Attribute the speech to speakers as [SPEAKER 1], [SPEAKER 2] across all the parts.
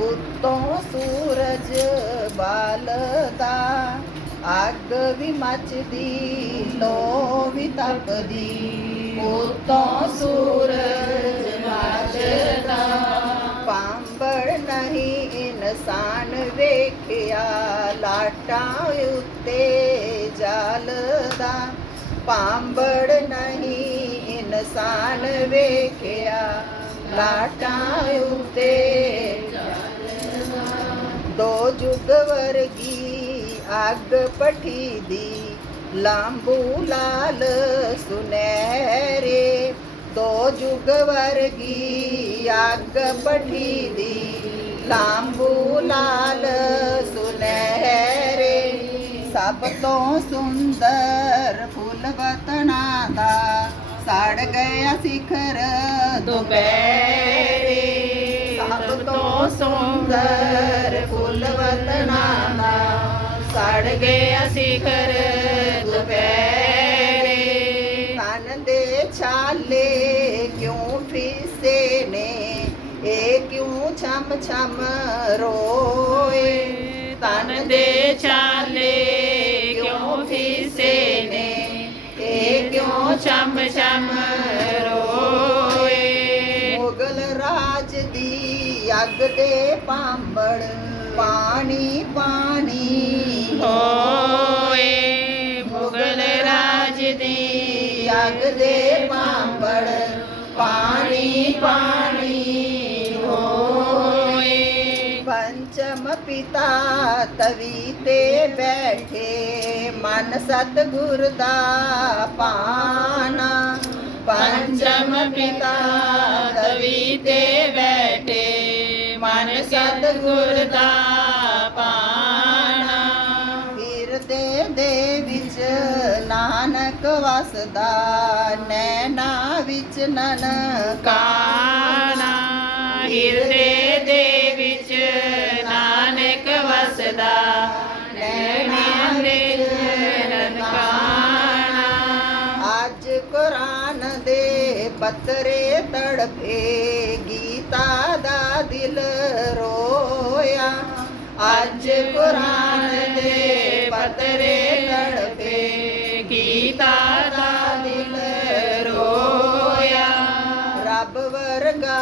[SPEAKER 1] ਉੱਤੋਂ ਸੂਰਜ ਬਾਲਦਾ, ਅੱਗ ਵੀ ਮੱਚਦੀ ਲੋ ਵੀ ਤਪਦੀ। ਉੱਤੋਂ ਸੂਰਜ ਮੱਚਦਾ ਪਾਂਬੜ ਨਹੀਂ ਇਨਸਾਨ ਵੇਖਿਆ, ਲਾਟਾਂ ਉੱਤੇ ਜਲਦਾ। ਪਾਂਬੜ ਨਹੀਂ ਇਨਸਾਨ ਵੇਖਿਆ, ਲਾਟਾਂ ਉੱਤੇ ਦੋ ਜੁਗ ਵਰਗੀ ਅੱਗ ਪਠੀ ਦੀ ਲਾਂਬੂ ਲਾਲ ਸੁਨਹਿਰੇ। ਦੋ ਜੁਗ ਵਰਗੀ ਅੱਗ ਪਠੀ ਦੀ ਲਾਂਬੂ ਲਾਲ ਸੁਨਹਿਰੇ। ਸਭ ਤੋਂ ਸੁੰਦਰ ਫੁੱਲ ਵਤਨਾ ਦਾ ਸੜ ਗਿਆ ਸਿਖਰ ਦੁਪਹਿਰੇ। ਸਭ ਤੋਂ ਸੁੰਦਰ ਗਿਆ ਸਿਖਰ ਦੁਪਹਿਰੇ। ਕੰਨ ਦੇ ਛਾਲੇ ਕਿਉਂ ਫਿਸੇ ਨੇ? ਇਹ ਕਿਉਂ ਛਮ ਛਮ ਰੋਏ?
[SPEAKER 2] ਤਨ ਦੇ ਛਾਲੇ ਕਿਉਂ ਫਿਸੇ ਨੇ? ਇਹ ਕਿਉਂ ਛਮ ਛਮ ਰੋਏ?
[SPEAKER 1] ਮੁਗਲ ਰਾਜ ਦੀ ਅੱਗ ਦੇ ਪਾਂਬੜ ਪਾਣੀ ਪਾਣੀ।
[SPEAKER 2] ਹੋਏ ਮੁਗਲ ਰਾਜ ਦੀ
[SPEAKER 1] ਅੱਗ ਦੇ ਪਾਂਬੜ ਪਾਣੀ ਪਾਣੀ।
[SPEAKER 2] ਹੋਏ।
[SPEAKER 1] ਪੰਚਮ ਪਿਤਾ ਤਵੀ ਤੇ ਬੈਠੇ ਮਨ ਸਤਿਗੁਰ ਦਾ ਪਾਣਾ।
[SPEAKER 2] ਪੰਚਮ ਪਿਤਾ ਤਵੀ ਤੇ ਬੈਠੇ ਸਤਿਗੁਰ ਦਾ ਪਾਣਾ।
[SPEAKER 1] ਹਿਰਦੇ ਦੇ ਵਿੱਚ ਨਾਨਕ ਵਸਦਾ ਨੈਣਾ ਵਿੱਚ ਨਨਕਾ
[SPEAKER 2] ਕਾਣਾ। ਹਿਰਦੇ ਦੇ ਵਿੱਚ ਨਾਨਕ ਵਸਦਾ ਨੈਣਾਂ ਦੇ ਨਨਕਾਣਾ।
[SPEAKER 1] ਅੱਜ ਕੁਰਾਨ ਦੇ ਪੱਤਰੇ ਤੜਫੇ ਗੀਤਾ ਦਾ ਦਿਲ ਰੋਇਆ। ਅੱਜ ਕੁਰਾਨ ਦੇ ਪੱਤਰੇ ਤੜਫੇ
[SPEAKER 2] ਗੀਤਾ ਦਾ ਦਿਲ ਰੋਇਆ।
[SPEAKER 1] ਰੱਬ ਵਰਗਾ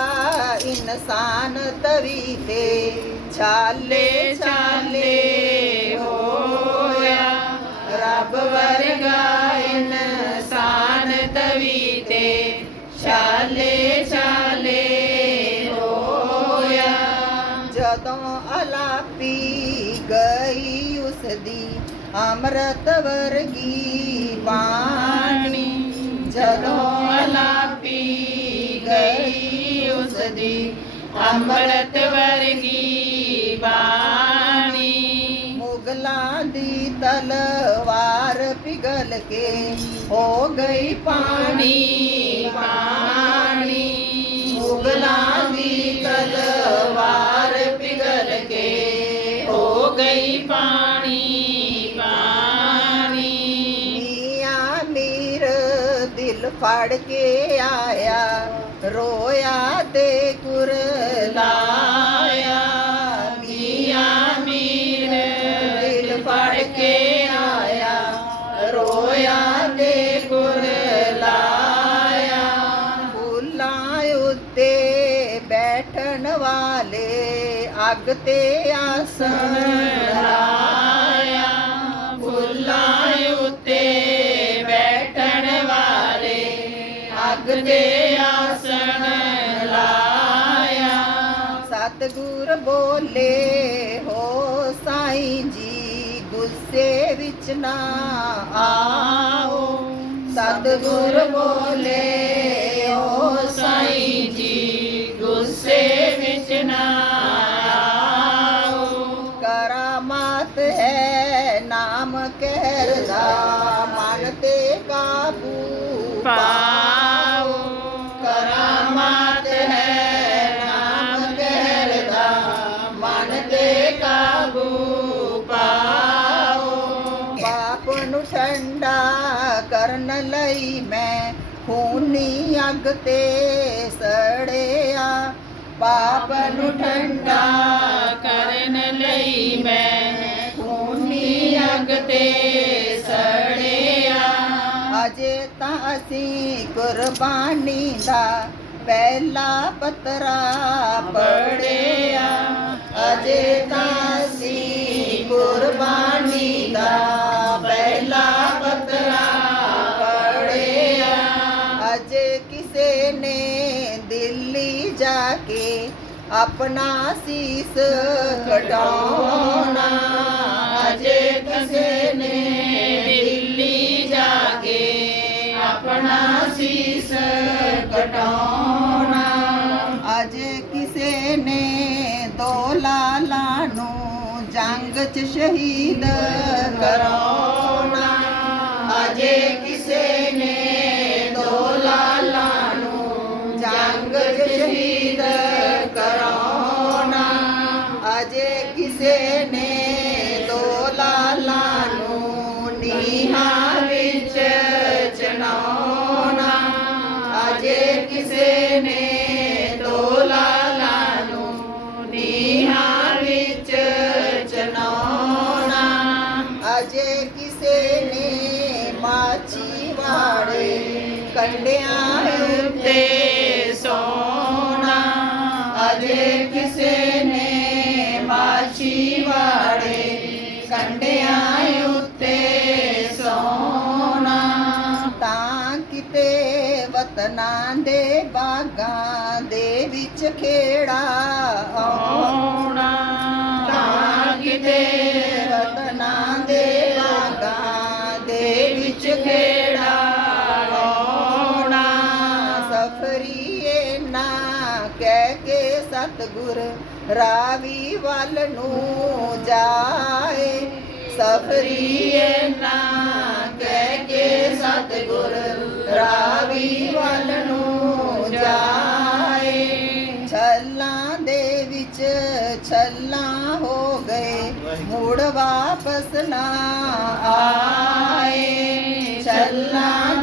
[SPEAKER 1] ਇਨਸਾਨ ਤਵੀ ਤੇ ਛਾਲੇ ਛਾਲੇ ਹੋਇਆ।
[SPEAKER 2] ਰੱਬ ਵਰਗਾ ਇਨਸਾਨ ਤਵੀ ਤੇ ਛਾਲੇ ਛਾਲੇ ਹੋਇਆ।
[SPEAKER 1] ਜਦੋਂ ਅਲਾਪੀ ਗਈ ਉਸ ਦੀ ਅੰਮ੍ਰਿਤ ਵਰਗੀ ਬਾਣੀ।
[SPEAKER 2] ਜਦੋਂ ਅਲਾਪੀ ਗਈ ਉਸ ਦੀ ਅੰਮ੍ਰਿਤ ਵਰਗੀ ਬਾਣੀ।
[SPEAKER 1] ਮੁਗਲਾਂ ਦੀ ਤਲਵਾਰ ਪਿਘਲ ਕੇ ਹੋ ਗਈ ਪਾਣੀ। ਮੁਗਲਾਂ ਦੀ ਤਲਵਾਰ ਪਿਘਲ ਕੇ
[SPEAKER 2] ਹੋ ਗਈ ਪਾਣੀ ਪਾਣੀ
[SPEAKER 1] ਮੀਆਂ ਮੀਰ ਦਿਲ ਫੜ ਕੇ ਆਇਆ ਰੋਇਆ ਤੇ ਕੁਰਲਾਇਆ
[SPEAKER 2] ਮੀਆਂ ਮੀਰ
[SPEAKER 1] ਦਿਲ ਫੜ ਕੇ ਆਇਆ ਰੋਇਆ ਤੇ ਵਾਲੇ ਅੱਗ ਤੇ ਆਸਣ
[SPEAKER 2] ਲਾਇਆ, ਫੁੱਲਾਂ ਉੱਤੇ ਬੈਠਣ ਵਾਲੇ ਅੱਗ ਤੇ ਆਸਣ ਲਾਇਆ।
[SPEAKER 1] ਸਤਿਗੁਰ ਬੋਲੇ, ਹੋ ਸਾਈਂ ਜੀ, ਗੁੱਸੇ ਵਿੱਚ ਨਾ ਆਓ। ਸਤਿਗੁਰ ਬੋਲੇ, ਹੋ ਸਾਈਂ ਜੀ,
[SPEAKER 2] ਗੁੱਸੇ
[SPEAKER 1] ਕਰਦਾ ਮਨ ਤੇ ਕਾਬੂ
[SPEAKER 2] ਪਾਉ
[SPEAKER 1] ਕਰਾਮਾਤ ਹੈ ਨਾਮ ਕਹਿਰਦਾ। ਮਨ ਤੇ ਕਾਬੂ ਪਾਉ ਪਾਪ ਨੂੰ ਠੰਡਾ ਕਰਨ ਲਈ ਮੈਂ ਖੂਨੀ ਅੱਗ ਤੇ ਸੜਿਆ। ਪਾਪ ਨੂੰ ਠੰਡਾ ਕਰਨ ਲਈ ਮੈਂ ਖੂਨੀ ਅੱਗ ਤੇ ਅਜੇ ਤਾਂ ਅਸੀਂ ਕੁਰਬਾਨੀ ਦਾ ਪਹਿਲਾ ਪਤਰਾ ਪੜਿਆ ਅਜੇ ਤਾਂ ਅਸੀਂ ਕੁਰਬਾਨੀ ਦਾ ਪਹਿਲਾ ਪਤਰਾ ਪੜਿਆ ਅਜੇ ਕਿਸੇ ਨੇ
[SPEAKER 2] ਦਿੱਲੀ ਜਾ ਕੇ ਆਪਣਾ ਸੀਸ
[SPEAKER 1] ਕਟਾਉਣਾ ਅਜੇ ਕਿਸੇ ਸੀਸ ਕਟਾਉਣਾ ਅਜੇ ਕਿਸੇ ਨੇ ਦੋ ਲਾਲਾਂ ਨੂੰ ਜੰਗ 'ਚ ਸ਼ਹੀਦ ਕਰਾਉਣਾ। ਅਜੇ ਕਿਸੇ ਨੇ ਅਜੇ ਕਿਸੇ ਨੇ ਮਾਚੀ ਵਾੜੇ, ਕੰਡਿਆਂ ਉੱਤੇ
[SPEAKER 2] ਤੇ ਸੋਣਾ।
[SPEAKER 1] ਅਜੇ ਕਿਸੇ ਨੇ ਮਾਛੀ ਵਾੜੇ, ਕੰਡਿਆਂ ਉੱਤੇ ਸੋਣਾ। ਤਾਂ ਕਿਤੇ ਵਤਨਾਂ ਦੇ ਬਾਗਾਂ ਦੇ ਵਿੱਚ ਖੇੜਾ ਆਉਣਾ। ਤਾਂ ਕਿਤੇ ਸਤਗੁਰ ਰਾਵੀ ਵੱਲ ਨੂੰ ਜਾਏ, ਸਫਰੀਏ ਨਾ ਕਹਿ ਕੇ ਸਤਗੁਰ ਰਾਵੀ ਵੱਲ ਨੂੰ ਜਾਏ। ਛੱਲਾਂ ਦੇ ਵਿੱਚ ਛੱਲਾਂ ਹੋ ਗਏ, ਮੁੜ ਵਾਪਸ ਨਾ ਆਏ। ਛੱਲਾਂ